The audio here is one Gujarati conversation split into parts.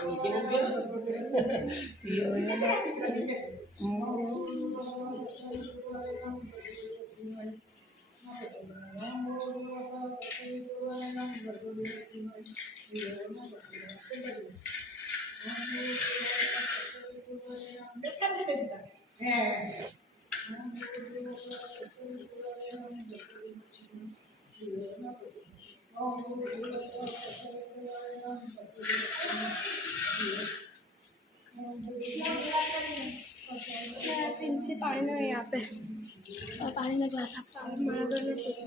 नीचे मुक गया पिंसी पानी में यहाँ पे और पानी में ग्लास आपका हमारा घर में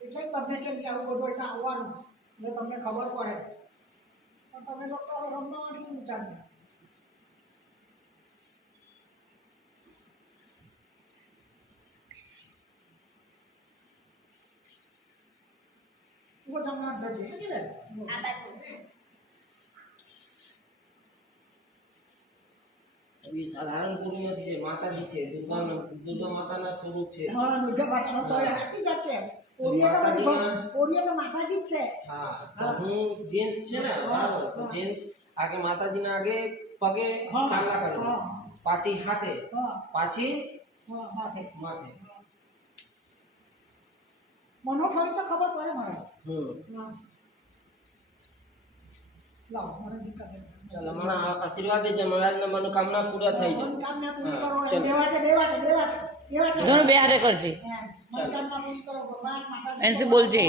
એટલે તમને કેમ કે આવું બધું એટલે આવવાનું એટલે તમને ખબર પડે પણ તમે લોકો રમવા માટે વિચાર્યા તું તમને ભજે ને अभी साधारण નથી છે માતાજી છે દુર્ગા માતાના સ્વરૂપ છે હા દુર્ગા માતાના સ્વરૂપ સાચી વાત છે ઓરિયા તો માતાજી જ છે હા તો હું જેન્સ છે ને બરાબર તો જેન્સ આગે માતાજીના આગે પગે ચાલના કરું પાછી હાથે પાછી માથે માથે મનો થોડી તો ખબર પડે મારે લાવ મને જી કરે ચાલો મને આશીર્વાદ દેજો મહારાજના મનોકામના પૂરા થઈ જાય મનોકામના પૂરી કરો દેવાટે दोनों બે હાથે કરજે મનોકામના પૂરી કરો ભગવાન માતા એનસે બોલજે